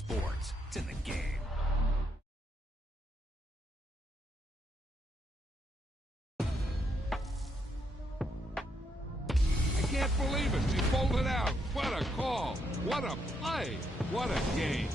sports. It's in the game. I can't believe it. She pulled it out. What a call. What a play. What a game.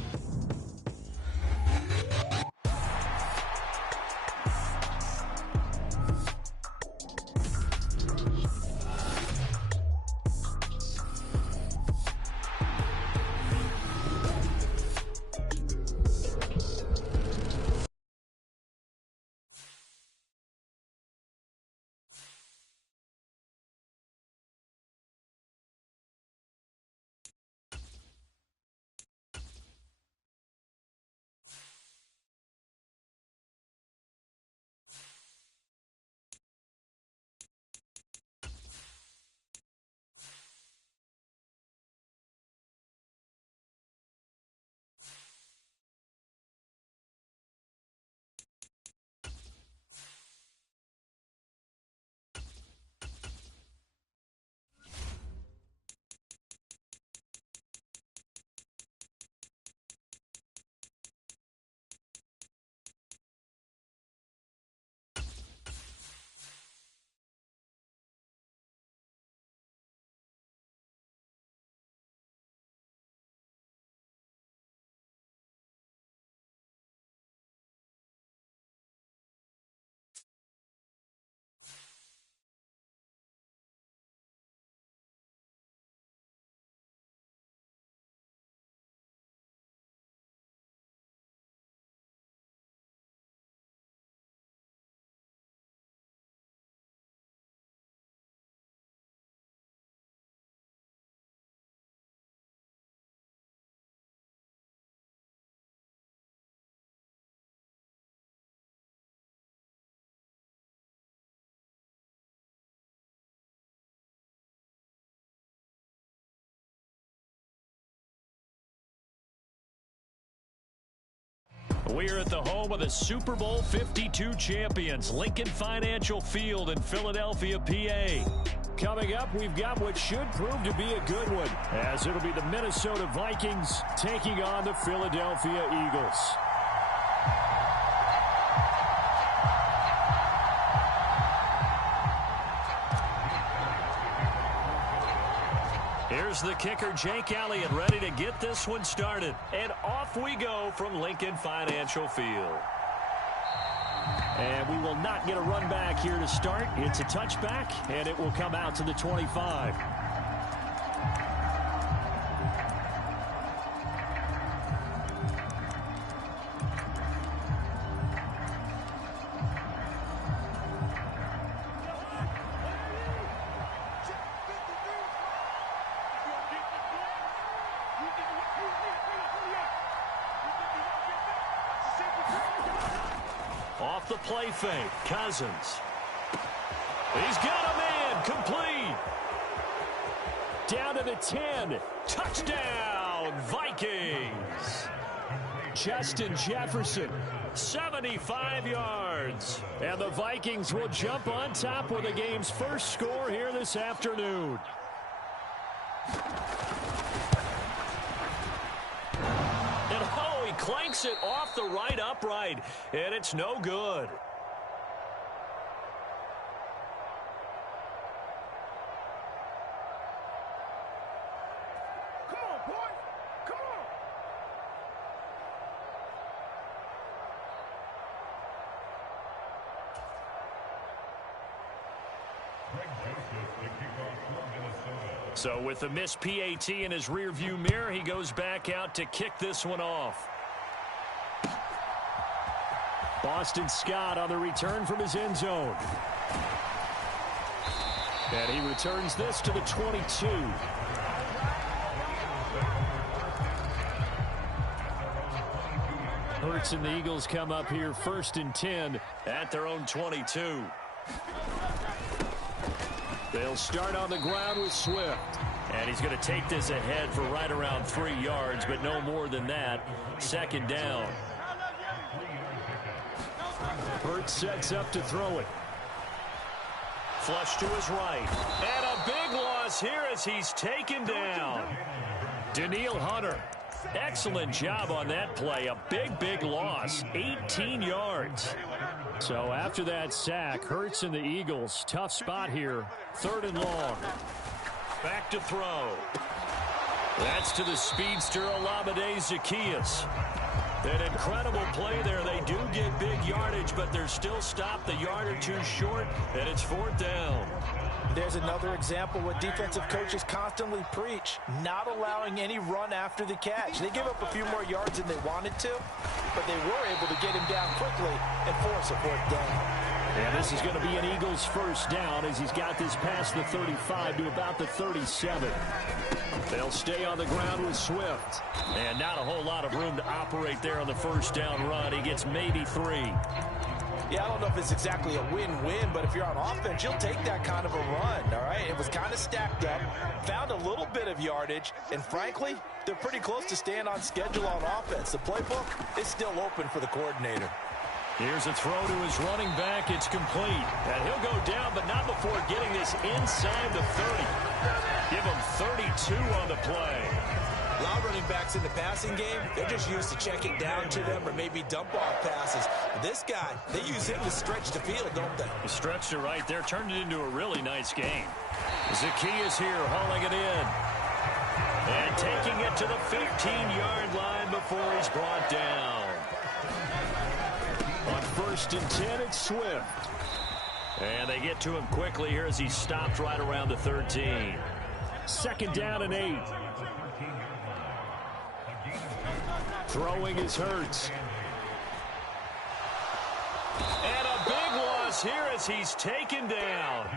We're at the home of the Super Bowl 52 champions, Lincoln Financial Field in Philadelphia, PA. Coming up, we've got what should prove to be a good one, as it'll be the Minnesota Vikings taking on the Philadelphia Eagles. Here's the kicker, Jake Elliott, ready to get this one started. And off we go from Lincoln Financial Field. And we will not get a run back here to start. It's a touchback, and it will come out to the 25. Off the play fake, Cousins. He's got a man, complete. Down to the 10. Touchdown, Vikings. Justin Jefferson, 75 yards. And the Vikings will jump on top with the game's first score here this afternoon. Clanks it off the right upright, and it's no good. Come on, boy. Come on. So with the missed PAT in his rearview mirror, he goes back out to kick this one off. Boston Scott on the return from his end zone. And he returns this to the 22. Hurts and the Eagles come up here 1st and 10 at their own 22. They'll start on the ground with Swift. And he's going to take this ahead for right around 3 yards, but no more than that. 2nd down. Hurts sets up to throw it. Flush to his right. And a big loss here as he's taken down. Danielle Hunter, Excellent job on that play. A big loss. 18 yards. So after that sack, Hurts and the Eagles, tough spot here. 3rd and long. Back to throw. That's to the speedster, Olamide Zaccheaus. An incredible play there. They do get big yardage, but they're still stopped a yard or two short, and it's 4th down. There's another example what defensive coaches constantly preach, not allowing any run after the catch. They give up a few more yards than they wanted to, but they were able to get him down quickly and force a 4th down. And this is going to be an Eagles 1st down as he's got this past the 35 to about the 37. They'll stay on the ground with Swift. And not a whole lot of room to operate there on the 1st down run. He gets maybe 3. Yeah, I don't know if it's exactly a win-win, but if you're on offense, you'll take that kind of a run, all right? It was kind of stacked up, found a little bit of yardage, and frankly, they're pretty close to staying on schedule on offense. The playbook is still open for the coordinator. Here's a throw to his running back. It's complete. And he'll go down, but not before getting this inside the 30. Give him 32 on the play. A lot of running backs in the passing game, they're just used to check it down to them or maybe dump off passes. But this guy, they use him to stretch the field, don't they? He stretched it right there, turned it into a really nice game. Zaccheaus here, hauling it in. And taking it to the 15-yard line before he's brought down. On 1st and 10, it's Swift. And they get to him quickly here as he stopped right around the 13. 2nd down and 8. Throwing is Hurts. And a big loss here as he's taken down.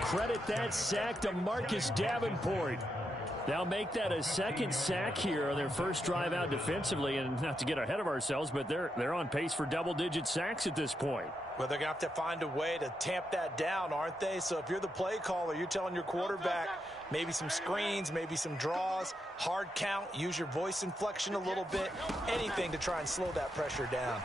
Credit that sack to Marcus Davenport. They'll make that a 2nd sack here on their 1st drive out defensively. And not to get ahead of ourselves, but they're on pace for double-digit sacks at this point. Well, they're going to have to find a way to tamp that down, aren't they? So if you're the play caller, you're telling your quarterback maybe some screens, maybe some draws, hard count, use your voice inflection a little bit, anything to try and slow that pressure down.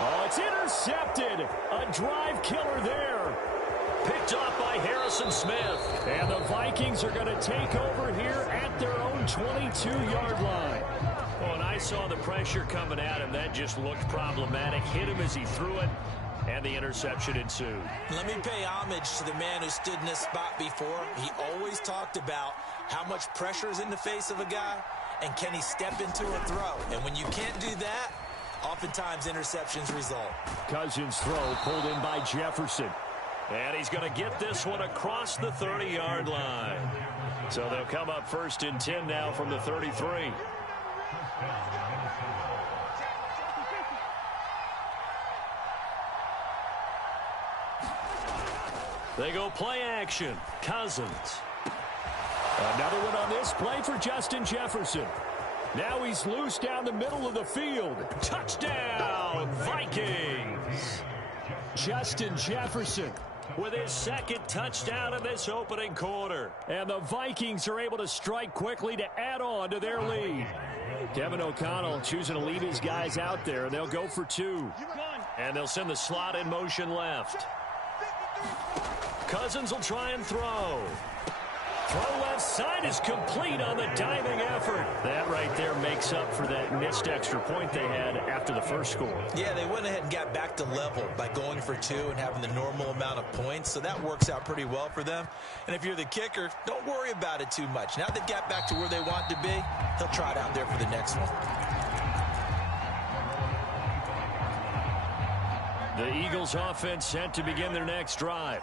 Oh, it's intercepted. A drive killer there. Picked off by Harrison Smith. And the Vikings are going to take over here at their own 22-yard line. Oh, and I saw the pressure coming at him. That just looked problematic. Hit him as he threw it, and the interception ensued. Let me pay homage to the man who stood in this spot before. He always talked about how much pressure is in the face of a guy, and can he step into a throw. And when you can't do that, oftentimes interceptions result. Cousins' throw pulled in by Jefferson. And he's going to get this one across the 30-yard line. So they'll come up 1st and 10 now from the 33. They go play action. Cousins. Another one on this play for Justin Jefferson. Now he's loose down the middle of the field. Touchdown, Vikings. Justin Jefferson with his 2nd touchdown in this opening quarter. And the Vikings are able to strike quickly to add on to their lead. Kevin O'Connell choosing to leave his guys out there. They'll go for 2. And they'll send the slot in motion left. Cousins will try and throw. Throw left side is complete on the diving effort. That right there makes up for that missed extra point they had after the first score. Yeah, they went ahead and got back to level by going for 2 and having the normal amount of points, so that works out pretty well for them. And if you're the kicker, don't worry about it too much. Now they've got back to where they want to be, he'll try it out there for the next one. The Eagles offense set to begin their next drive.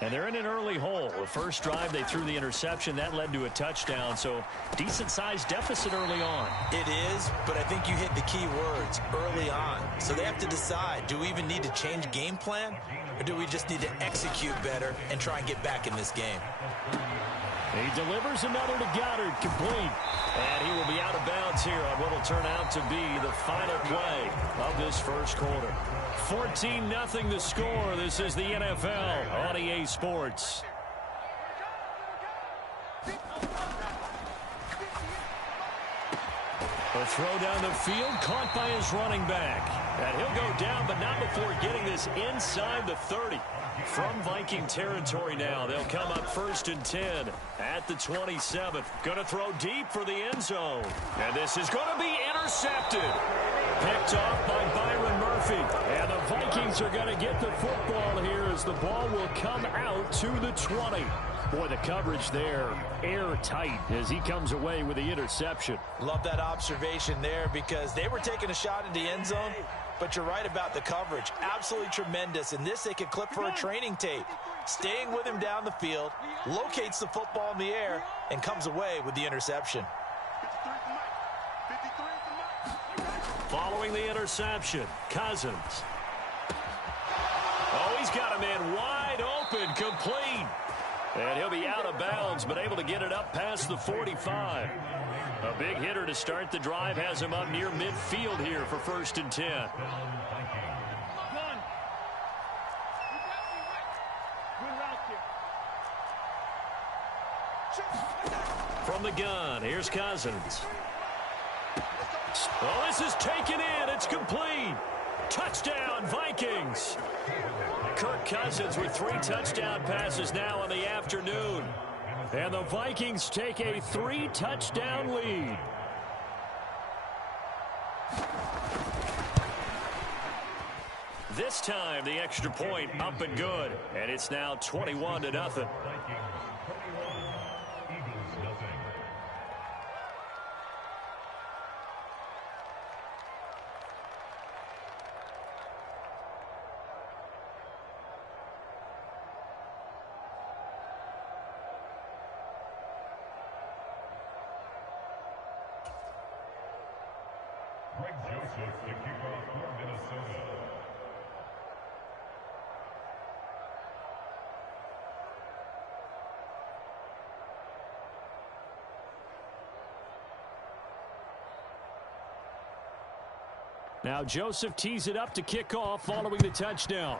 And they're in an early hole. The first drive, they threw the interception. That led to a touchdown, so decent-sized deficit early on. It is, but I think you hit the key words, early on. So they have to decide, do we even need to change game plan, or do we just need to execute better and try and get back in this game? He delivers another to Goddard, complete. And he will be out of bounds here on what will turn out to be the final play of this first quarter. 14-0 the score. This is the NFL on EA Sports. A throw down the field, caught by his running back. And he'll go down, but not before getting this inside the 30. From Viking territory now, they'll come up 1st and 10 at the 27. Going to throw deep for the end zone. And this is going to be intercepted. Picked off by Byron Murphy. And the Vikings are going to get the football here as the ball will come out to the 20. Boy, the coverage there, airtight as he comes away with the interception. Love that observation there because they were taking a shot at the end zone, but you're right about the coverage. Absolutely tremendous. And this they could clip for a training tape. Staying with him down the field, locates the football in the air, and comes away with the interception. Following the interception, Cousins. Oh, he's got a man wide open, complete. And he'll be out of bounds, but able to get it up past the 45. A big hitter to start the drive has him up near midfield here for 1st and 10. From the gun, here's Cousins. Oh, this is taken in. It's complete. Touchdown, Vikings. Kirk Cousins with 3 touchdown passes now in the afternoon. And the Vikings take a 3-touchdown lead. This time, the extra point up and good. And it's now 21-0. To kick off for Minnesota. Now Joseph tees it up to kick off following the touchdown.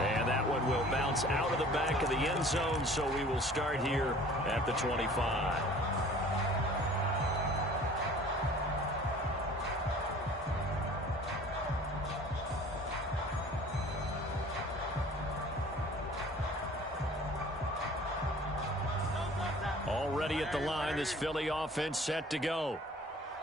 And that one will bounce out of the back of the end zone, so we will start here at the 25. Already at the line, this Philly offense set to go.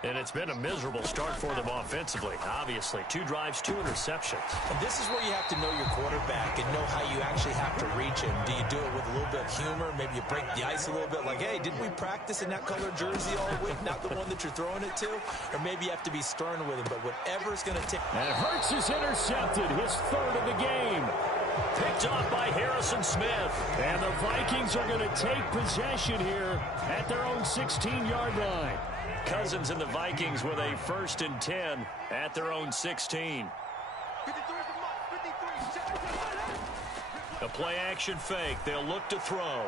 And it's been a miserable start for them offensively. Obviously, 2 drives, 2 interceptions. And this is where you have to know your quarterback and know how you actually have to reach him. Do you do it with a little bit of humor? Maybe you break the ice a little bit like, hey, didn't we practice in that color jersey all week? Not the one that you're throwing it to? Or maybe you have to be stern with him. But whatever's going to take. And Hurts is intercepted, his 3rd of the game. Picked off by Harrison Smith. And the Vikings are going to take possession here at their own 16-yard line. Cousins and the Vikings with a 1st and 10 at their own 16. A play-action fake. They'll look to throw.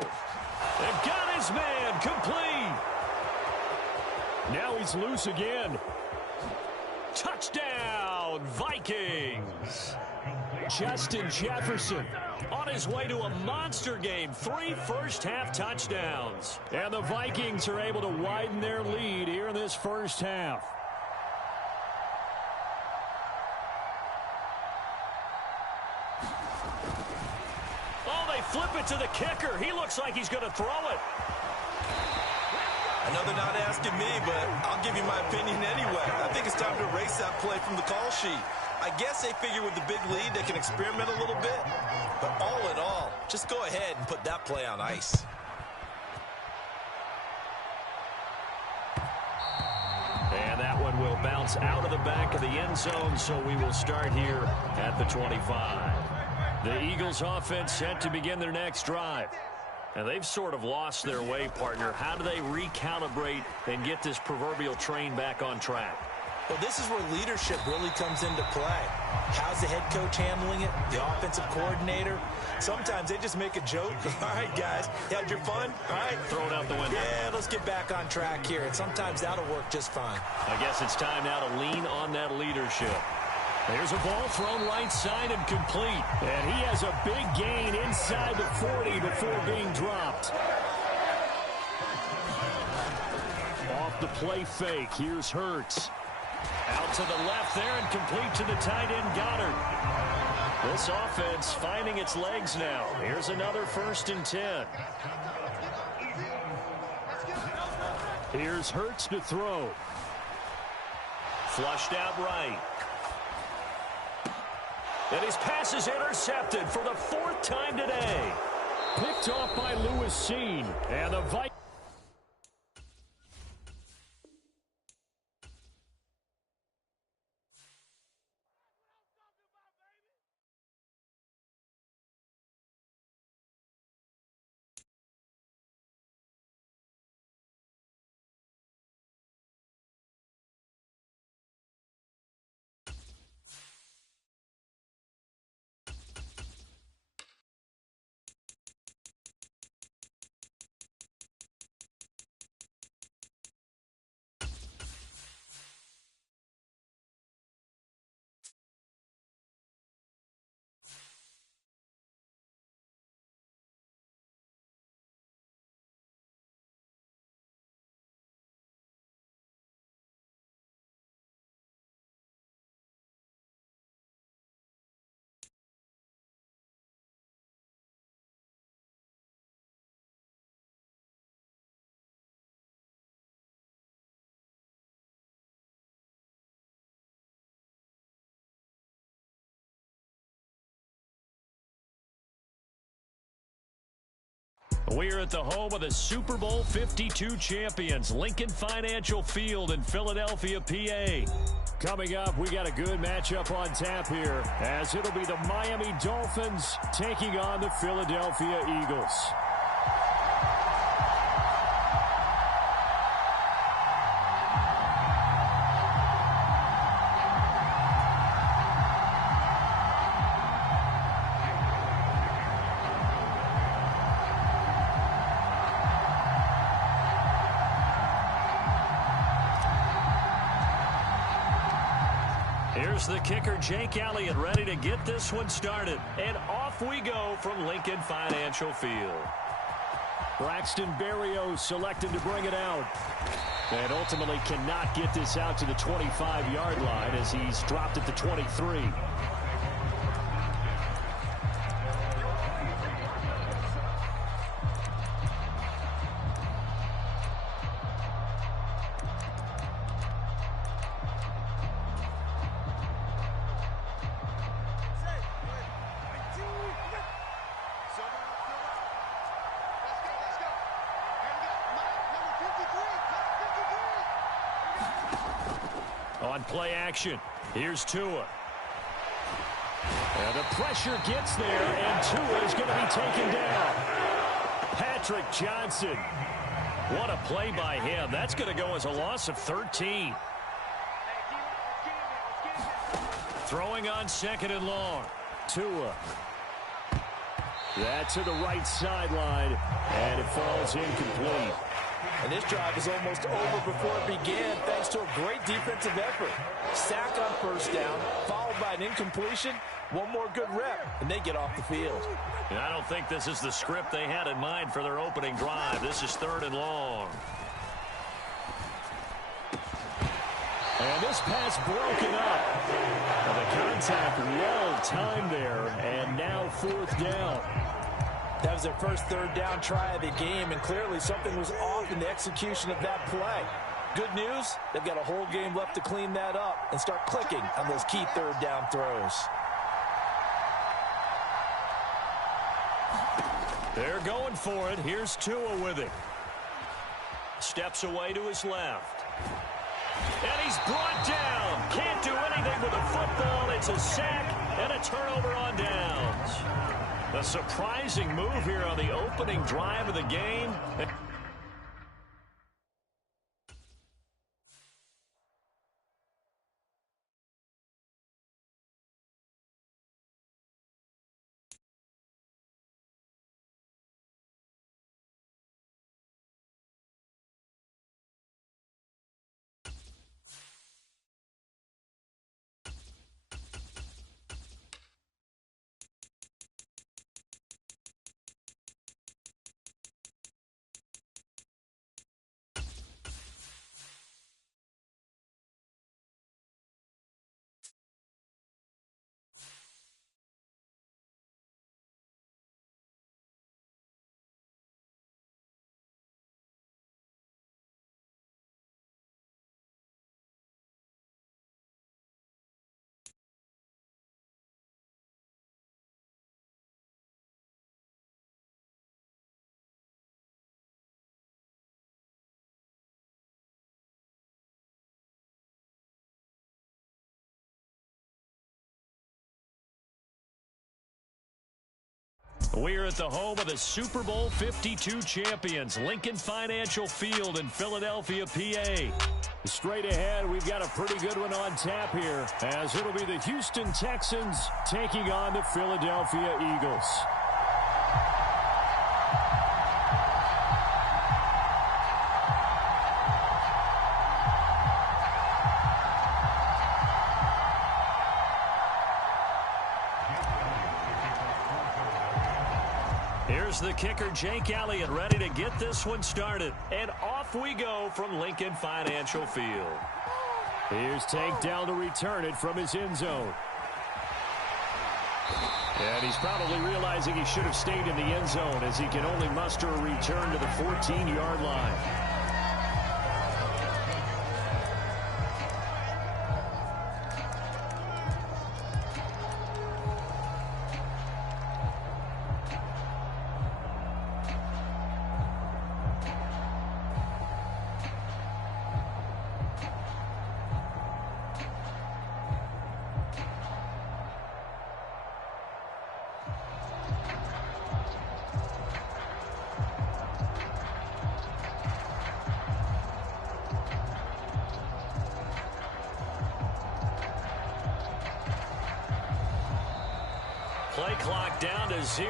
They've got his man complete. Now he's loose again. Touchdown, Vikings. Justin Jefferson on his way to a monster game. 3 first-half touchdowns. And the Vikings are able to widen their lead here in this first half. Oh, they flip it to the kicker. He looks like he's going to throw it. Another not asking me, but I'll give you my opinion anyway. I think it's time to erase that play from the call sheet. I guess they figure with the big lead they can experiment a little bit. But all in all, just go ahead and put that play on ice. And that one will bounce out of the back of the end zone, so we will start here at the 25. The Eagles offense set to begin their next drive. And they've sort of lost their way, partner. How do they recalibrate and get this proverbial train back on track? Well, this is where leadership really comes into play. How's the head coach handling it? The offensive coordinator? Sometimes they just make a joke. All right, guys, you had your fun? All right. Throw it out the window. Yeah, let's get back on track here. And sometimes that'll work just fine. I guess it's time now to lean on that leadership. There's a ball thrown right side and complete. And he has a big gain inside the 40 before being dropped. off the play fake. Here's Hurts. Out to the left there and complete to the tight end Goddard. This offense finding its legs now. Here's another 1st and 10. Here's Hurts to throw. Flushed out right. And his pass is intercepted for the 4th time today. Picked off by Lewis Seen. And the Vikings. We're at the home of the Super Bowl 52 champions, Lincoln Financial Field in Philadelphia, PA. Coming up, we got a good matchup on tap here, as it'll be the Miami Dolphins taking on the Philadelphia Eagles. Here's the kicker, Jake Elliott, ready to get this one started. And off we go from Lincoln Financial Field. Braxton Berrios selected to bring it out. And ultimately cannot get this out to the 25-yard line as he's dropped at the 23. On play action, here's Tua. And the pressure gets there, and Tua is going to be taken down. Patrick Johnson. What a play by him. That's going to go as a loss of 13. Throwing on 2nd and long. Tua. That to the right sideline, and it falls incomplete. And this drive is almost over before it began thanks to a great defensive effort. Sack on 1st down, followed by an incompletion. One more good rep, and they get off the field. And I don't think this is the script they had in mind for their opening drive. This is 3rd and long. And this pass broken up. And the contact well timed there, and now 4th down. That was their first 3rd down try of the game, and clearly something was off in the execution of that play. Good news, they've got a whole game left to clean that up and start clicking on those key 3rd down throws. They're going for it. Here's Tua with it. Steps away to his left. And he's brought down. Can't do anything with a football. It's a sack and a turnover on downs. A surprising move here on the opening drive of the game. We're at the home of the Super Bowl 52 champions, Lincoln Financial Field in Philadelphia, PA. Straight ahead, we've got a pretty good one on tap here, as it'll be the Houston Texans taking on the Philadelphia Eagles. Here's the kicker, Jake Elliott, ready to get this one started. And off we go from Lincoln Financial Field. Here's Tank down to return it from his end zone. And he's probably realizing he should have stayed in the end zone as he can only muster a return to the 14-yard line. Play clock down to 0,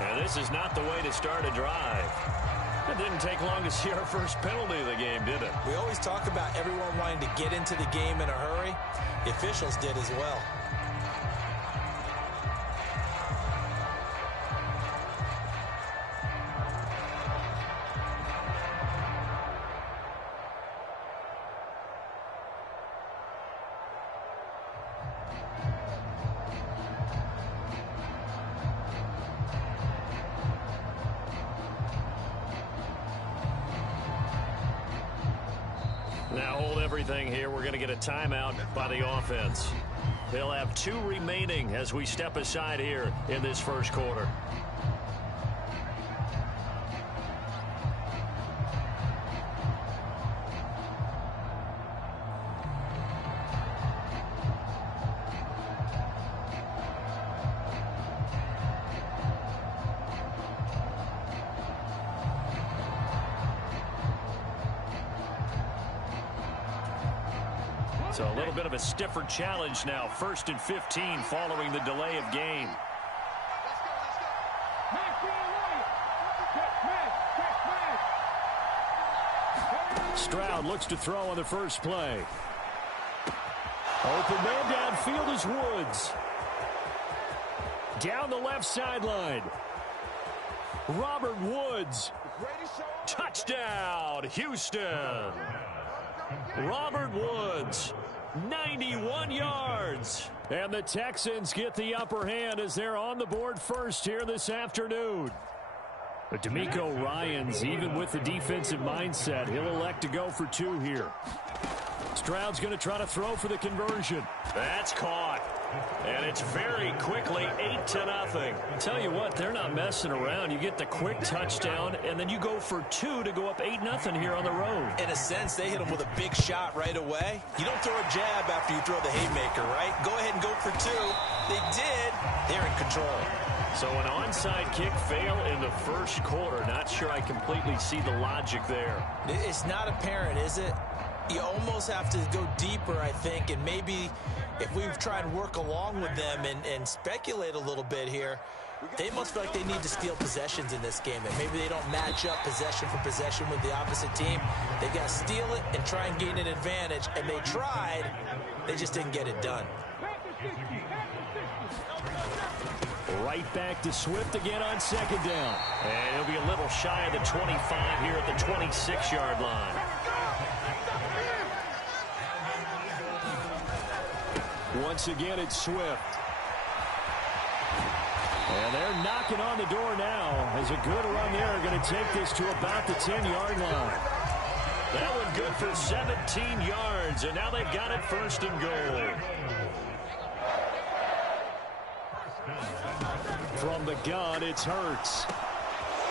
and this is not the way to start a drive. It didn't take long to see our first penalty of the game, did it? We always talk about everyone wanting to get into the game in a hurry. The officials did as well. Now hold everything here. We're going to get a timeout by the offense. They'll have 2 remaining as we step aside here in this first quarter. So a little bit of a stiffer challenge now. 1st and 15 following the delay of game. Stroud looks to throw on the first play. Open man downfield is Woods. Down the left sideline. Robert Woods. Touchdown, Houston. Robert Woods, 91 yards. And the Texans get the upper hand as they're on the board first here this afternoon. But D'Amico Ryans, even with the defensive mindset, he'll elect to go for 2 here. Stroud's going to try to throw for the conversion. That's caught. And it's very quickly 8-0. Tell you what, they're not messing around. You get the quick touchdown, and then you go for 2 to go up 8-0 here on the road. In a sense, they hit him with a big shot right away. You don't throw a jab after you throw the haymaker, right? Go ahead and go for 2. They did. They're in control. So an onside kick fail in the first quarter. Not sure I completely see the logic there. It's not apparent, is it? You almost have to go deeper, I think, and maybe if we try and work along with them and speculate a little bit here, they must feel like they need to steal possessions in this game, that maybe they don't match up possession for possession with the opposite team. They got to steal it and try and gain an advantage, and they tried. They just didn't get it done. Right back to Swift again on 2nd down. And he'll be a little shy of the 25 here at the 26-yard line. Once again, it's Swift. And they're knocking on the door now as a good run there. Going to take this to about the 10-yard line. That one good for 17 yards, and now they've got it 1st and goal. From the gun, it's Hurts.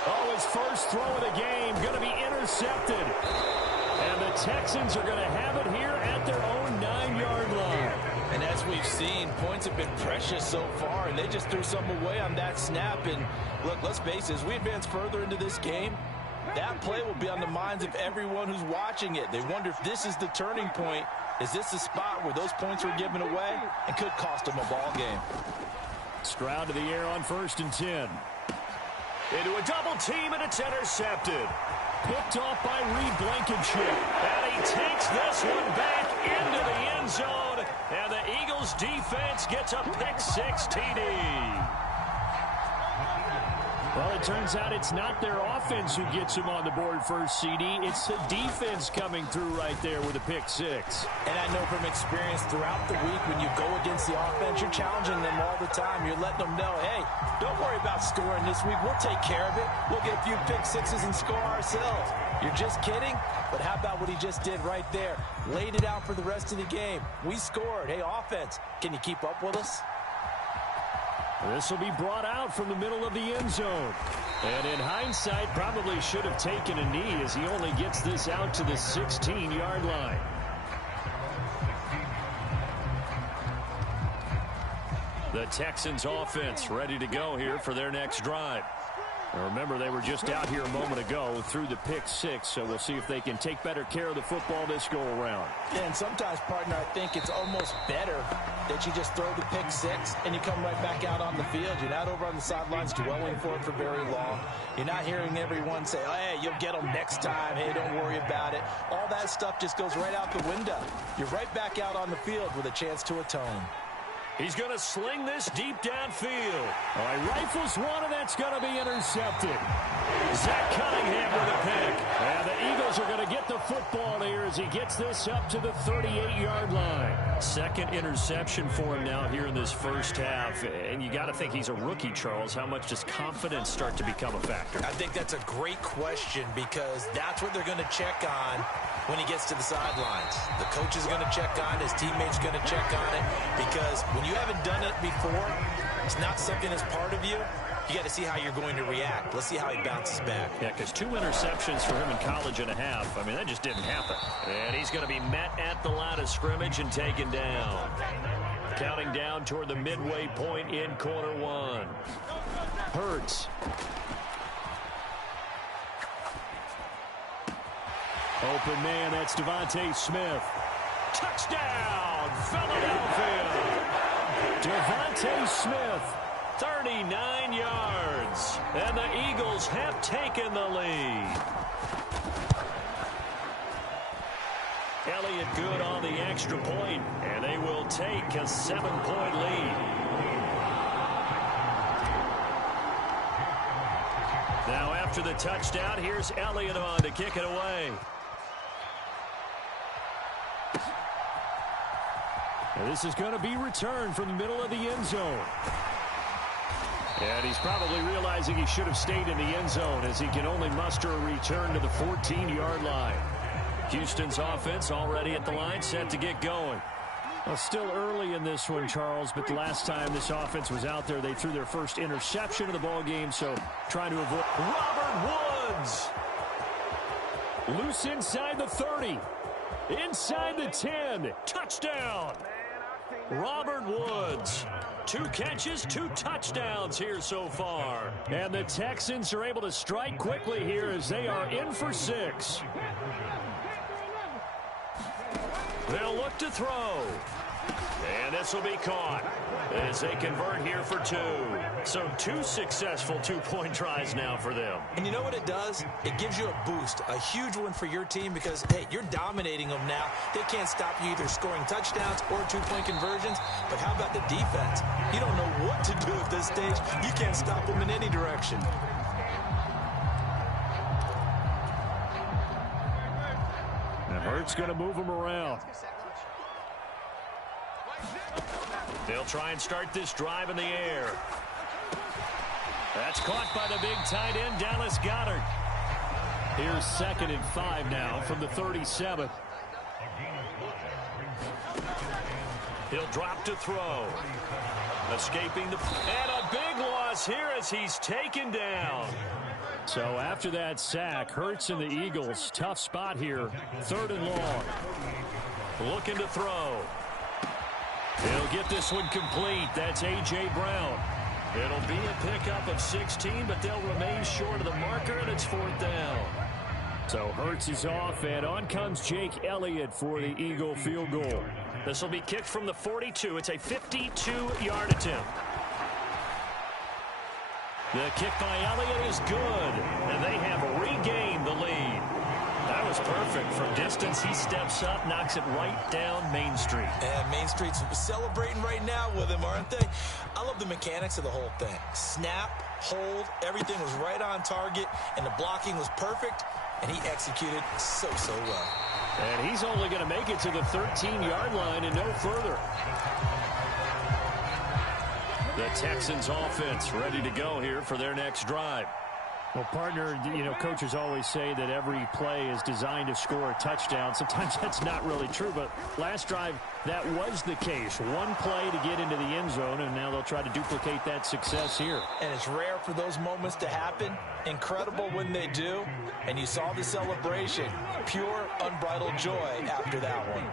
Oh, his first throw of the game going to be intercepted. And the Texans are going to have it here at their own 9-yard line. And as we've seen, points have been precious so far, and they just threw some away on that snap. And look, let's face it, as we advance further into this game, that play will be on the minds of everyone who's watching it. They wonder if this is the turning point. Is this the spot where those points were given away and could cost them a ball game? Stroud to the air on 1st and 10. Into a double team, and it's intercepted. Picked off by Reed Blankenship. And he takes this one back into the end zone. And the Eagles defense gets a pick-6 TD. Well, it turns out it's not their offense who gets him on the board first, CD. It's the defense coming through right there with a pick-6. And I know from experience throughout the week, when you go against the offense, you're challenging them all the time. You're letting them know, hey, don't worry about scoring this week. We'll take care of it. We'll get a few pick-6s and score ourselves. You're just kidding? But how about what he just did right there? Laid it out for the rest of the game. We scored. Hey, offense, can you keep up with us? This will be brought out from the middle of the end zone. And in hindsight, probably should have taken a knee as he only gets this out to the 16-yard line. The Texans offense ready to go here for their next drive. Now remember, they were just out here a moment ago through the pick-6, so we'll see if they can take better care of the football this go-around. Yeah, and sometimes, partner, I think it's almost better that you just throw the pick-6 and you come right back out on the field. You're not over on the sidelines dwelling for it for very long. You're not hearing everyone say, oh, hey, you'll get them next time. Hey, don't worry about it. All that stuff just goes right out the window. You're right back out on the field with a chance to atone. He's going to sling this deep downfield. All right, rifles one, and that's going to be intercepted. Zach Cunningham with a pick. And the Eagles are going to get the football here as he gets this up to the 38-yard line. Second interception for him now here in this first half. And you got to think he's a rookie, Charles. How much does confidence start to become a factor? I think that's a great question because that's what they're going to check on when he gets to the sidelines. The coach is going to check on it. His teammates going to check on it because when you haven't done it before, it's not something that's part of you. You got to see how you're going to react. Let's see how he bounces back. Yeah, because 2 interceptions for him in college and a half. I mean, that just didn't happen. And he's going to be met at the line of scrimmage and taken down. Counting down toward the midway point in quarter one. Hurts. Open man, that's Devontae Smith. Touchdown, Philadelphia. Devontae Smith, 39 yards. And the Eagles have taken the lead. Elliott good on the extra point, and they will take a 7-point lead. Now after the touchdown, here's Elliott on to kick it away. And this is going to be returned from the middle of the end zone. And he's probably realizing he should have stayed in the end zone as he can only muster a return to the 14-yard line. Houston's offense already at the line, set to get going. Well, still early in this one, Charles, but the last time this offense was out there, they threw their first interception of the ball game, so trying to avoid. Robert Woods! Loose inside the 30. Inside the 10. Touchdown! Robert Woods. 2 catches, 2 touchdowns here so far. And the Texans are able to strike quickly here as they are in for 6. They'll look to throw. And this will be caught as they convert here for 2. So 2 successful 2-point tries now for them. And you know what it does? It gives you a boost, a huge one for your team because, hey, you're dominating them now. They can't stop you either scoring touchdowns or 2-point conversions. But how about the defense? You don't know what to do at this stage. You can't stop them in any direction. And Hurts going to move them around. They'll try and start this drive in the air. That's caught by the big tight end, Dallas Goedert. Here's 2nd and 5 now from the 37. He'll drop to throw. Escaping the... And a big loss here as he's taken down. So after that sack, Hurts and the Eagles, tough spot here. 3rd and long. Looking to throw. He'll get this one complete. That's A.J. Brown. It'll be a pickup of 16, but they'll remain short of the marker, and it's 4th down. So Hurts is off, and on comes Jake Elliott for the Eagle field goal. This will be kicked from the 42. It's a 52-yard attempt. The kick by Elliott is good, and they have regained the lead. That was perfect. From distance, he steps up, knocks it right down Main Street. And Main Street's celebrating right now with him, aren't they? I love the mechanics of the whole thing. Snap, hold, everything was right on target, and the blocking was perfect, and he executed so well. And he's only going to make it to the 13-yard line and no further. The Texans offense ready to go here for their next drive. Well, partner, coaches always say that every play is designed to score a touchdown. Sometimes that's not really true, but last drive, that was the case. One play to get into the end zone, and now they'll try to duplicate that success here. And it's rare for those moments to happen. Incredible when they do. And you saw the celebration. Pure, unbridled joy after that one.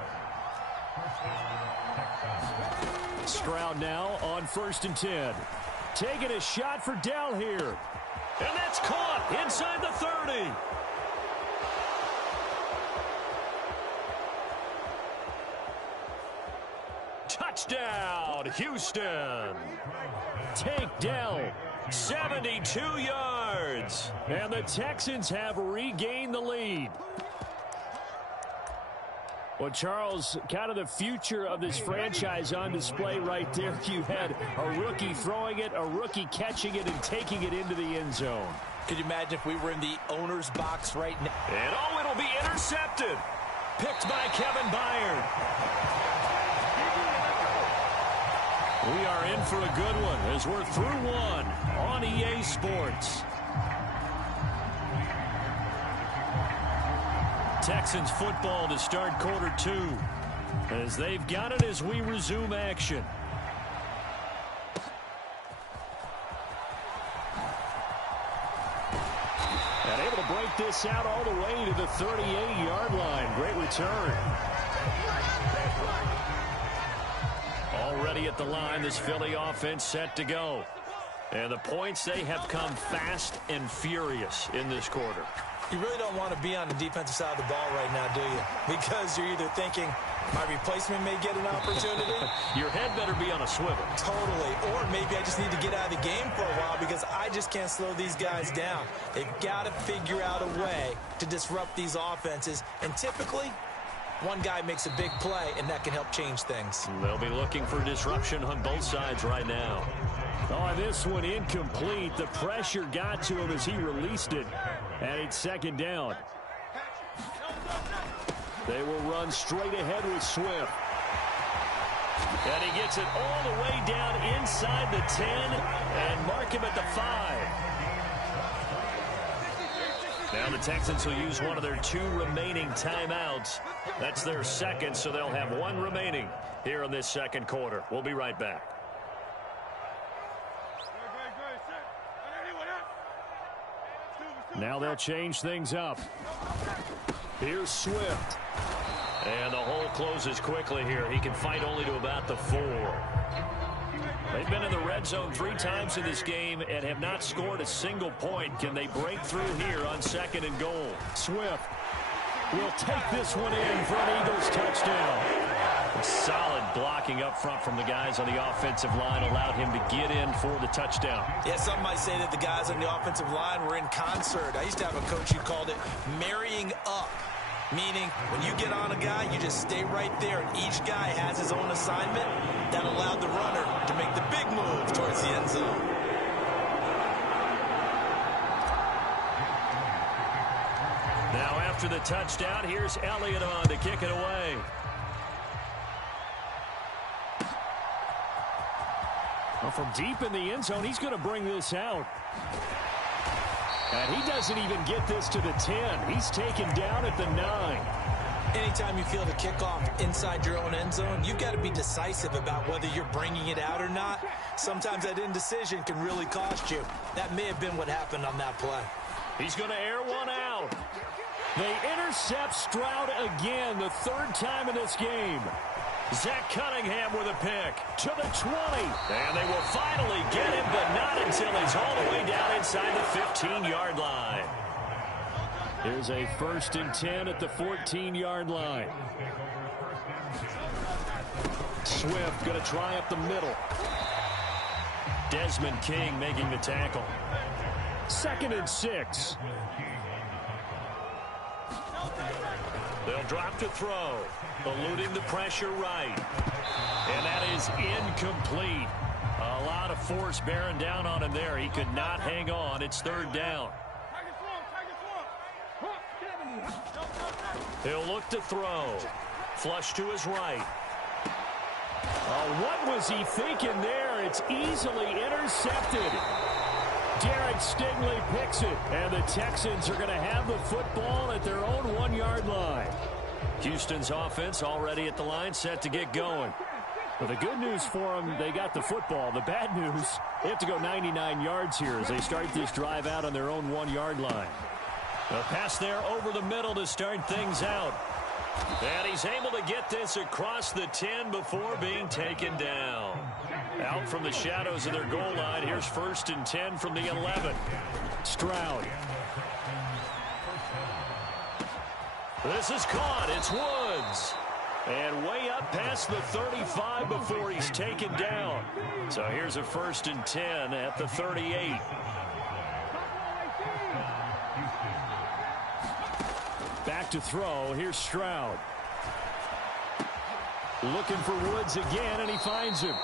Stroud now on 1st and 10. Taking a shot for Dell here. And that's caught inside the 30. Touchdown, Houston. Take Dell. 72 yards. And the Texans have regained the lead. Well, Charles, kind of the future of this franchise on display right there. You had a rookie throwing it, a rookie catching it, and taking it into the end zone. Could you imagine if we were in the owner's box right now? And it'll be intercepted. Picked by Kevin Byard. We are in for a good one as we're through one on EA Sports. Texans football to start quarter 2 as they've got it as we resume action. And able to break this out all the way to the 38-yard line. Great return. Already at the line, this Philly offense set to go. And the points, they have come fast and furious in this quarter. You really don't want to be on the defensive side of the ball right now, do you? Because you're either thinking, my replacement may get an opportunity. Your head better be on a swivel. Totally. Or maybe I just need to get out of the game for a while because I just can't slow these guys down. They've got to figure out a way to disrupt these offenses. And typically, one guy makes a big play, and that can help change things. They'll be looking for disruption on both sides right now. Oh, this one incomplete. The pressure got to him as he released it. And it's 2nd down. They will run straight ahead with Swift. And he gets it all the way down inside the 10 and mark him at the 5. Now the Texans will use one of their 2 remaining timeouts. That's their second, so they'll have 1 remaining here in this second quarter. We'll be right back. Now they'll change things up. Here's Swift. And the hole closes quickly here. He can fight only to about the 4. They've been in the red zone 3 times in this game and have not scored a single point. Can they break through here on 2nd and goal? Swift will take this one in for an Eagles touchdown. Solid blocking up front from the guys on the offensive line allowed him to get in for the touchdown. Yeah, some might say that the guys on the offensive line were in concert. I used to have a coach who called it marrying up, meaning when you get on a guy, you just stay right there, and each guy has his own assignment. That allowed the runner to make the big move towards the end zone. Now after the touchdown, here's Elliott on to kick it away. Well, from deep in the end zone, he's going to bring this out. And he doesn't even get this to the 10. He's taken down at the 9. Anytime you feel the kickoff inside your own end zone, you've got to be decisive about whether you're bringing it out or not. Sometimes that indecision can really cost you. That may have been what happened on that play. He's going to air one out. They intercept Stroud again, the 3rd time in this game. Zach Cunningham with a pick to the 20. And they will finally get him, but not until he's all the way down inside the 15-yard line. Here's a 1st and 10 at the 14-yard line. Swift going to try up the middle. Desmond King making the tackle. 2nd and 6. They'll drop to throw. Eluding the pressure right. And that is incomplete. A lot of force bearing down on him there. He could not hang on. It's 3rd down. He'll look to throw. Flush to his right. What was he thinking there? It's easily intercepted. Derek Stingley picks it. And the Texans are going to have the football at their own 1-yard line. Houston's offense already at the line, set to get going. Well, the good news for them, they got the football. The bad news, they have to go 99 yards here as they start this drive out on their own 1-yard line. A pass there over the middle to start things out. And he's able to get this across the 10 before being taken down. Out from the shadows of their goal line, here's 1st and 10 from the 11. Stroud. This is caught. It's Woods. And way up past the 35 before he's taken down. So here's a 1st and 10 at the 38. Back to throw. Here's Stroud. Looking for Woods again, and he finds him.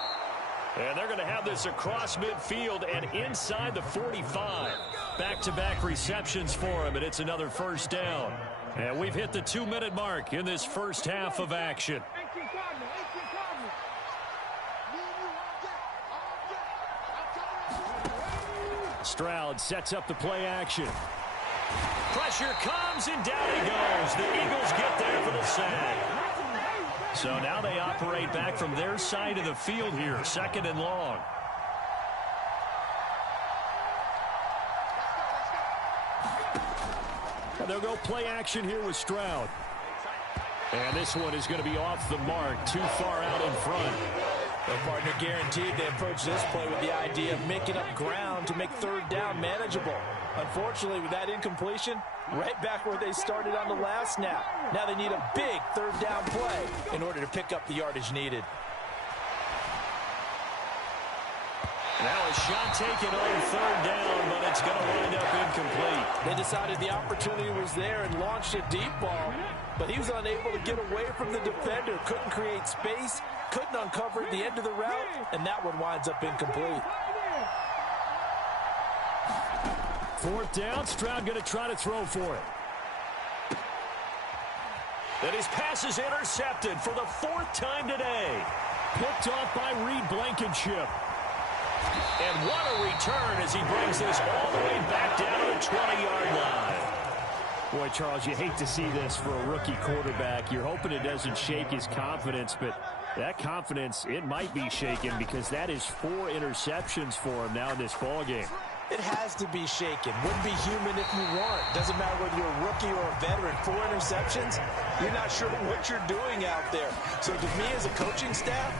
And they're going to have this across midfield and inside the 45. Back-to-back receptions for him, and it's another 1st down. And we've hit the 2-minute mark in this first half of action. Stroud sets up the play action. Pressure comes, and down he goes. The Eagles get there for the sack. So now they operate back from their side of the field here, 2nd and long. And they'll go play action here with Stroud. And this one is going to be off the mark, too far out in front. Their partner guaranteed they approach this play with the idea of making up ground to make 3rd down manageable. Unfortunately, with that incompletion, right back where they started on the last snap. Now they need a big 3rd down play in order to pick up the yardage needed. Now a shot taken on 3rd down, but it's going to wind up incomplete. They decided the opportunity was there and launched a deep ball, but he was unable to get away from the defender, couldn't create space, couldn't uncover the end of the route, and that one winds up incomplete. 4th down, Stroud going to try to throw for it. And his pass is intercepted for the 4th time today. Picked off by Reed Blankenship. And what a return as he brings this all the way back down to the 20-yard line. Boy, Charles, you hate to see this for a rookie quarterback. You're hoping it doesn't shake his confidence, but that confidence, it might be shaken because that is 4 interceptions for him now in this ballgame. It has to be shaken. Wouldn't be human if you weren't. Doesn't matter whether you're a rookie or a veteran. 4 interceptions, you're not sure what you're doing out there. So to me as a coaching staff,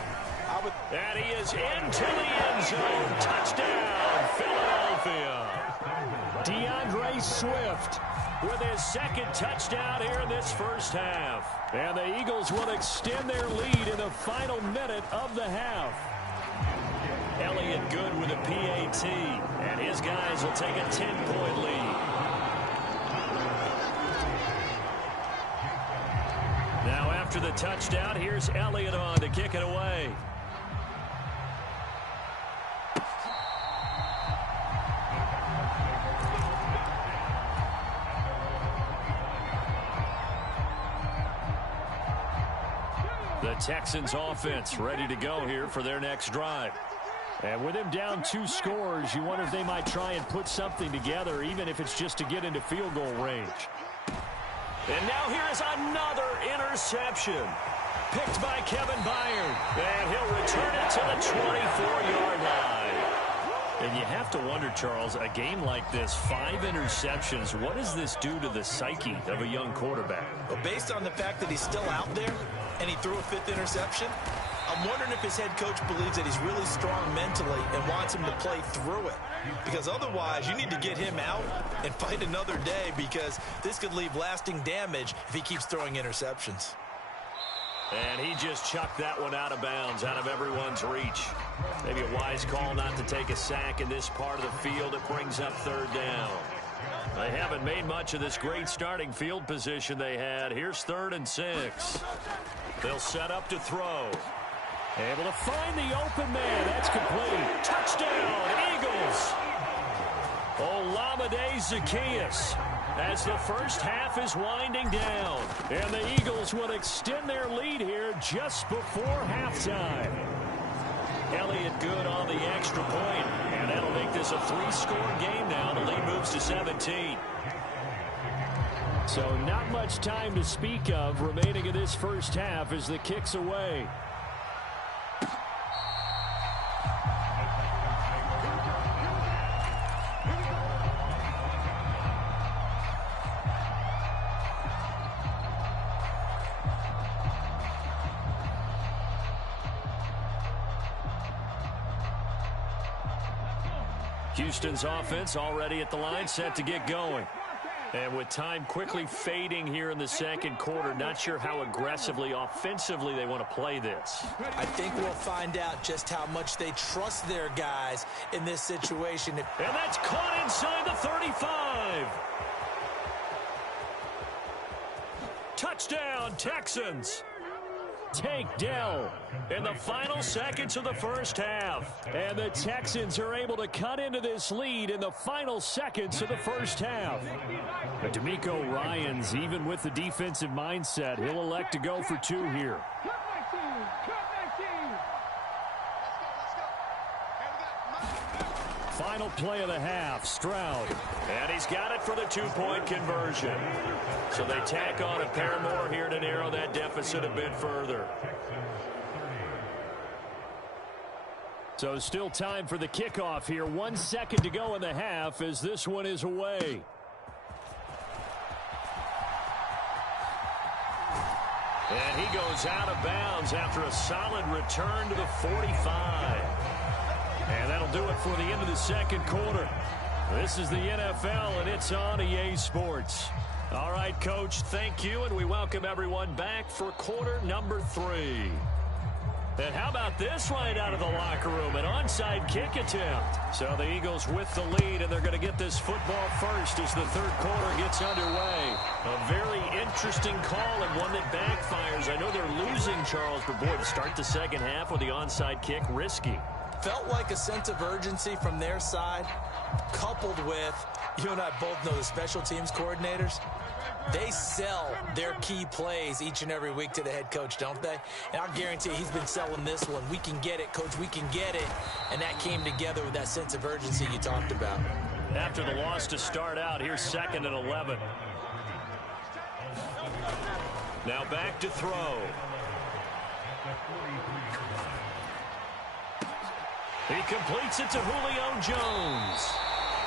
I would... And he is into the end zone. Touchdown, Philadelphia. DeAndre Swift with his 2nd touchdown here in this first half. And the Eagles will extend their lead in the final minute of the half. Elliott good with a PAT, and his guys will take a 10-point lead. Now after the touchdown, here's Elliott on to kick it away. The Texans offense ready to go here for their next drive. And with him down 2 scores, you wonder if they might try and put something together, even if it's just to get into field goal range. And now here is another interception. Picked by Kevin Byard. And he'll return it to the 24-yard line. And you have to wonder, Charles, a game like this, 5 interceptions, what does this do to the psyche of a young quarterback? Well, based on the fact that he's still out there and he threw a 5th interception, I'm wondering if his head coach believes that he's really strong mentally and wants him to play through it. Because otherwise, you need to get him out and fight another day, because this could leave lasting damage if he keeps throwing interceptions. And he just chucked that one out of bounds, out of everyone's reach. Maybe a wise call not to take a sack in this part of the field. It brings up 3rd down. They haven't made much of this great starting field position they had. Here's 3rd and 6. They'll set up to throw. Able to find the open man. That's complete. Touchdown, Eagles. Olamide Zaccheaus, as the first half is winding down. And the Eagles will extend their lead here just before halftime. Elliott good on the extra point, and that'll make this a 3-score game now. The lead moves to 17. So not much time to speak of remaining in this first half as the kick's away. Houston's offense already at the line, set to get going. And with time quickly fading here in the second quarter, not sure how aggressively, offensively they want to play this. I think we'll find out just how much they trust their guys in this situation. And that's caught inside the 35. Touchdown, Texans. Take Dell in the final seconds of the first half. And the Texans are able to cut into this lead in the final seconds of the first half. But D'Amico Ryans, even with the defensive mindset, he'll elect to go for 2 here. Final play of the half, Stroud. And he's got it for the 2-point conversion. So they tack on a pair more here to narrow that deficit a bit further. So still time for the kickoff here. 1 second to go in the half as this one is away. And he goes out of bounds after a solid return to the 45. And that'll do it for the end of the second quarter. This is the NFL, and it's on EA Sports. All right, Coach, thank you, and we welcome everyone back for quarter number 3. And how about this right out of the locker room, an onside kick attempt. So the Eagles with the lead, and they're going to get this football first as the third quarter gets underway. A very interesting call and one that backfires. I know they're losing, Charles, but boy, to start the second half with the onside kick, risky. Felt like a sense of urgency from their side, coupled with, you and I both know the special teams coordinators. They sell their key plays each and every week to the head coach, don't they? And I'll guarantee he's been selling this one. We can get it, Coach, we can get it. And that came together with that sense of urgency you talked about. After the loss to start out, here's 2nd and 11. Now back to throw. He completes it to Julio Jones.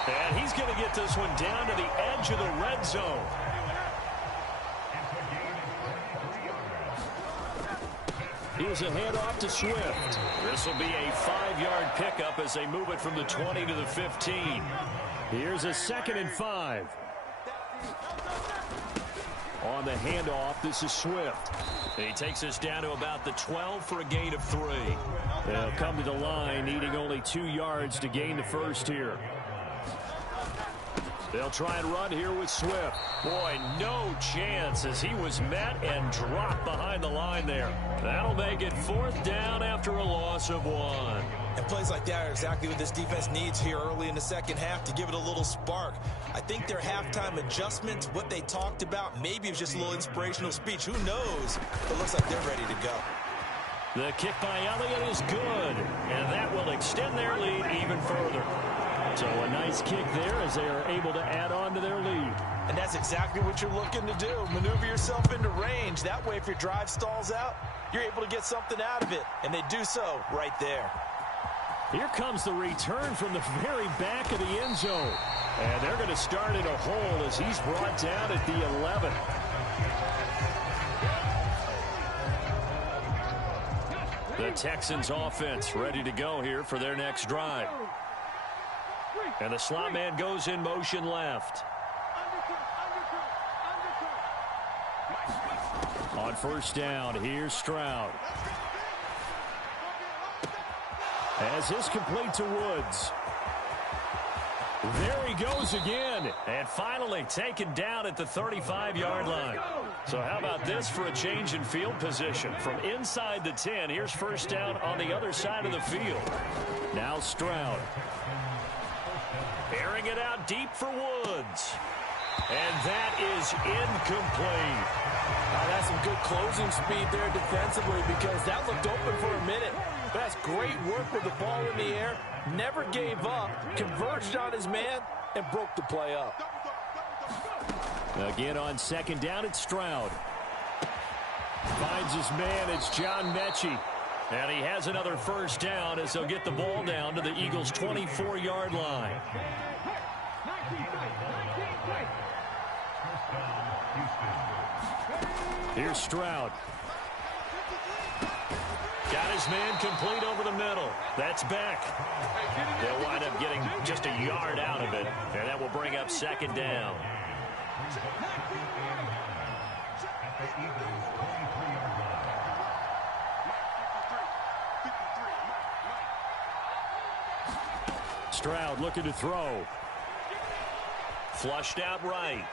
And he's going to get this one down to the edge of the red zone. Here's a handoff to Swift. This will be a 5-yard pickup as they move it from the 20 to the 15. Here's a 2nd and 5. On the handoff, this is Swift. He takes us down to about the 12 for a gain of 3. They'll come to the line, needing only 2 yards to gain the first here. They'll try and run here with Swift. Boy, no chance as he was met and dropped behind the line there. That'll make it 4th down after a loss of 1. And plays like that are exactly what this defense needs here early in the second half to give it a little spark. I think their halftime adjustments, what they talked about, maybe it was just a little inspirational speech. Who knows? It looks like they're ready to go. The kick by Elliott is good, and that will extend their lead even further. So a nice kick there as they are able to add on to their lead. And that's exactly what you're looking to do. Maneuver yourself into range. That way, if your drive stalls out, you're able to get something out of it. And they do so right there. Here comes the return from the very back of the end zone. And they're going to start in a hole as he's brought down at the 11. The Texans offense ready to go here for their next drive. And the slot man goes in motion left. On first down, here's Stroud. As this complete to Woods. There he goes again. And finally taken down at the 35-yard line. So how about this for a change in field position? From inside the 10, here's first down on the other side of the field. Now Stroud. Airing it out deep for Woods. And that is incomplete. That's some good closing speed there defensively because that looked open for a minute. But that's great work with the ball in the air. Never gave up, converged on his man, and broke the play up. Again on second down, it's Stroud. Finds his man, it's John Mechie. And he has another first down as they'll get the ball down to the Eagles' 24-yard line. Here's Stroud. Got his man complete over the middle. That's back. They'll wind up getting just a yard out of it, and that will bring up second down. Stroud looking to throw. Flushed out right.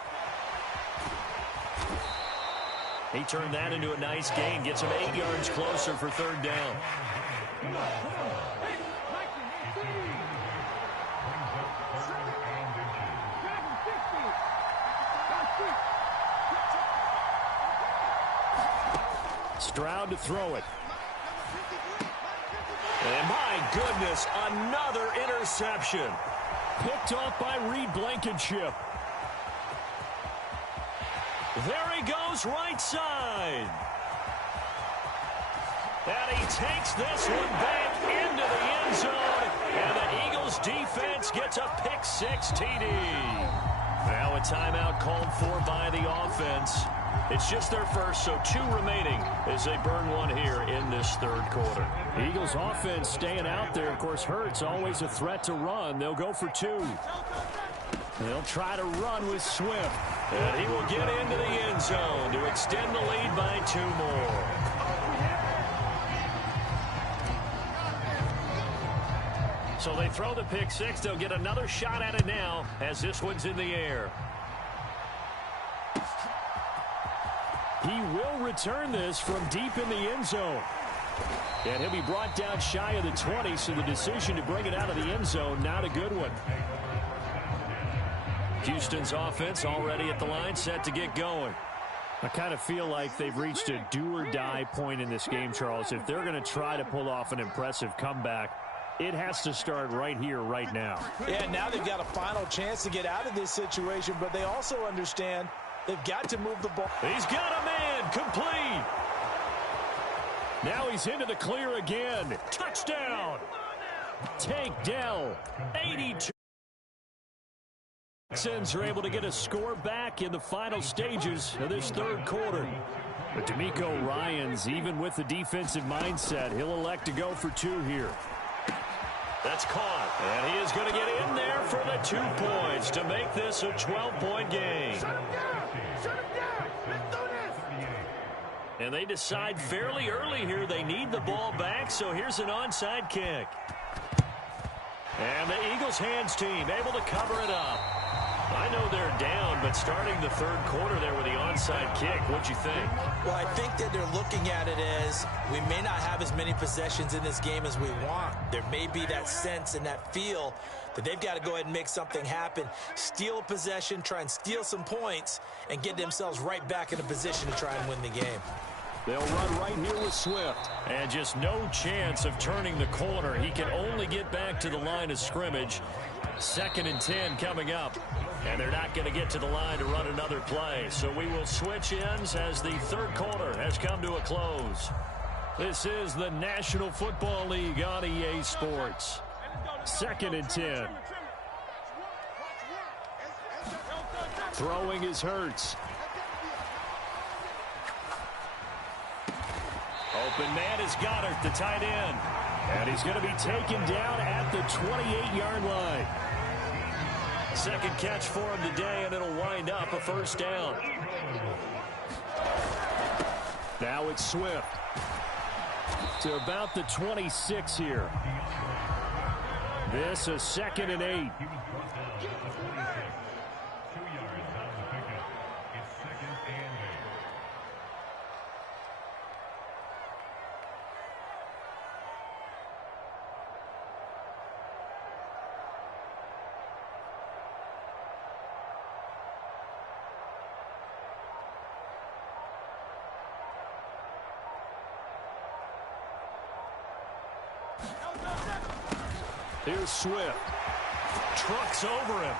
He turned that into a nice gain. Gets him 8 yards closer for third down. Stroud to throw it. And my goodness, another interception. Picked off by Reed Blankenship. There he goes, right side. And he takes this one back into the end zone. And the Eagles defense gets a pick-6 TD. Now a timeout called for by the offense. It's just their first, so 2 remaining as they burn one here in this third quarter. Eagles offense staying out there. Of course, Hurts always a threat to run. They'll go for 2. They'll try to run with Swift. And he will get into the end zone to extend the lead by 2 more. So they throw the pick-6. They'll get another shot at it now as this one's in the air. He will return this from deep in the end zone. And he'll be brought down shy of the 20, so the decision to bring it out of the end zone, not a good one. Houston's offense already at the line, set to get going. I kind of feel like they've reached a do-or-die point in this game, Charles. If they're going to try to pull off an impressive comeback, it has to start right here, right now. Yeah, now they've got a final chance to get out of this situation, but they also understand they've got to move the ball. He's got a man complete. Now he's into the clear again. Touchdown. Tank Dell, 82. Texans are able to get a score back in the final stages of this third quarter. But DeMeco Ryans, even with the defensive mindset, he'll elect to go for 2 here. That's caught. And he is going to get in there for the 2 points to make this a 12-point game. Shut him down! Shut him down! Let's do this! And they decide fairly early here they need the ball back, so here's an onside kick. And the Eagles hands team able to cover it up. I know they're down, but starting the third quarter there with the onside kick, what'd you think? Well, I think that they're looking at it as we may not have as many possessions in this game as we want. There may be that sense and that feel that they've got to go ahead and make something happen, steal a possession, try and steal some points, and get themselves right back in a position to try and win the game. They'll run right here with Swift. And just no chance of turning the corner. He can only get back to the line of scrimmage. 2nd and 10 coming up. And they're not going to get to the line to run another play. So we will switch ends as the third quarter has come to a close. This is the National Football League on EA Sports. 2nd and 10. Throwing is Hurts. Open man is Goddard, the tight end. And he's going to be taken down at the 28-yard line. Second catch for him today, and it'll wind up a 1st down. Now it's Swift. To about the 26 here. This a 2nd and 8. Here's Swift. Trucks over him.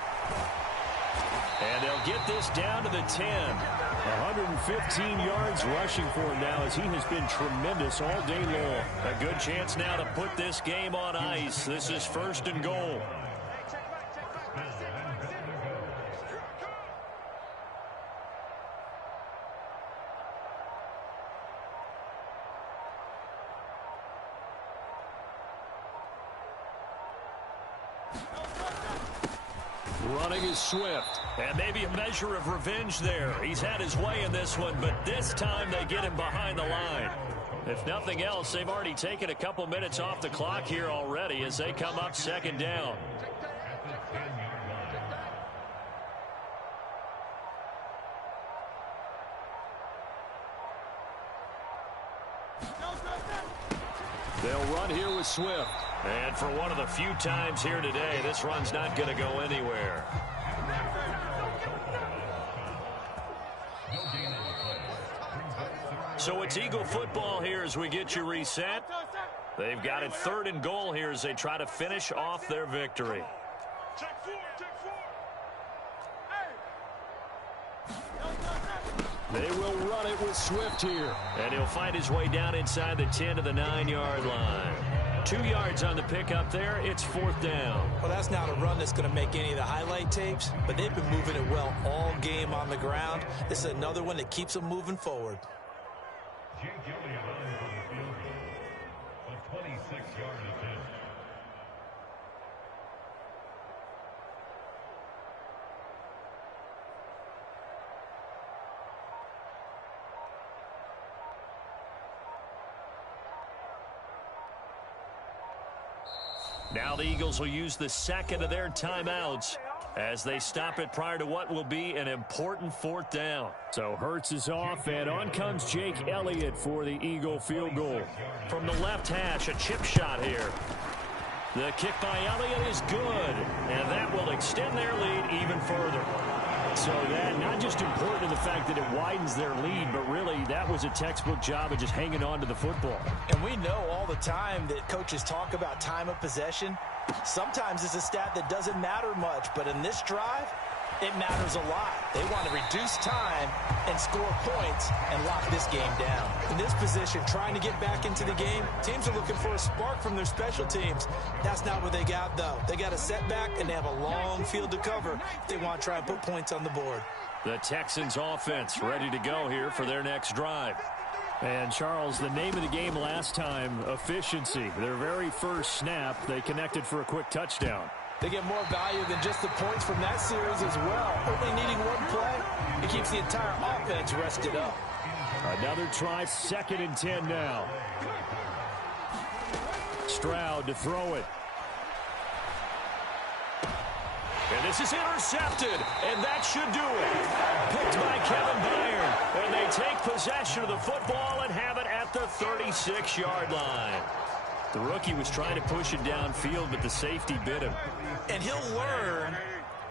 And they'll get this down to the 10. 115 yards rushing for him now as he has been tremendous all day long. A good chance now to put this game on ice. This is 1st and goal. Running is Swift. And maybe a measure of revenge there. He's had his way in this one, but this time they get him behind the line. If nothing else, they've already taken a couple minutes off the clock here already as they come up 2nd down. They'll run here with Swift. And for one of the few times here today, this run's not going to go anywhere. So it's Eagle football here as we get you reset. They've got it 3rd and goal here as they try to finish off their victory. They will run it with Swift here. And he'll find his way down inside the 10 to the 9-yard line. 2 yards on the pickup there. It's 4th down. Well, that's not a run that's going to make any of the highlight tapes, but they've been moving it well all game on the ground. This is another one that keeps them moving forward. Jake Elliott on for the field goal. A 26-yard attempt. Now the Eagles will use the 2nd of their timeouts as they stop it prior to what will be an important 4th down. So Hurts is off, and on comes Jake Elliott for the Eagle field goal. From the left hash, a chip shot here. The kick by Elliott is good, and that will extend their lead even further. So that not just important in the fact that it widens their lead, but really that was a textbook job of just hanging on to the football. And we know all the time that coaches talk about time of possession. Sometimes it's a stat that doesn't matter much, but in this drive, it matters a lot. They want to reduce time and score points and lock this game down. In this position, trying to get back into the game, teams are looking for a spark from their special teams. That's not what they got, though. They got a setback, and they have a long field to cover if they want to try and put points on the board. The Texans offense ready to go here for their next drive. And, Charles, the name of the game last time, efficiency. Their very first snap, they connected for a quick touchdown. They get more value than just the points from that series as well. Only needing one play, it keeps the entire offense rested up. Another try, 2nd and 10 now. Stroud to throw it. And this is intercepted, and that should do it. Picked by Kevin Byard, and they take possession of the football and have it at the 36-yard line. The rookie was trying to push it downfield, but the safety bit him. And he'll learn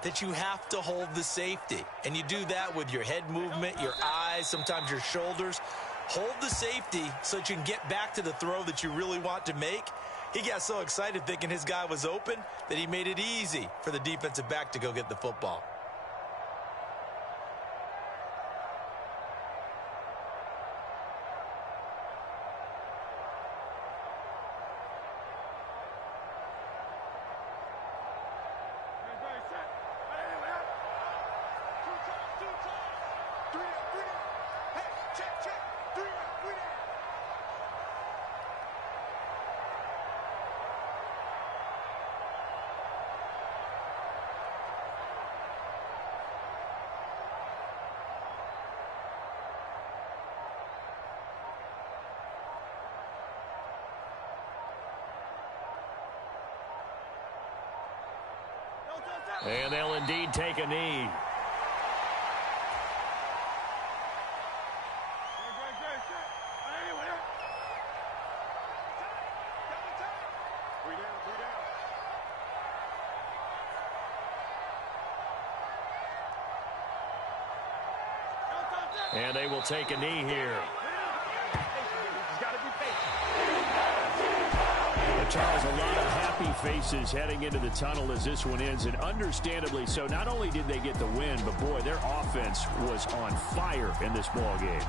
that you have to hold the safety. And you do that with your head movement, your eyes, sometimes your shoulders. Hold the safety so that you can get back to the throw that you really want to make. He got so excited thinking his guy was open that he made it easy for the defensive back to go get the football. And they'll indeed take a knee. And they will take a knee here. And Charles, a lot of happy faces heading into the tunnel as this one ends, and understandably so. Not only did they get the win, but boy, their offense was on fire in this ball game.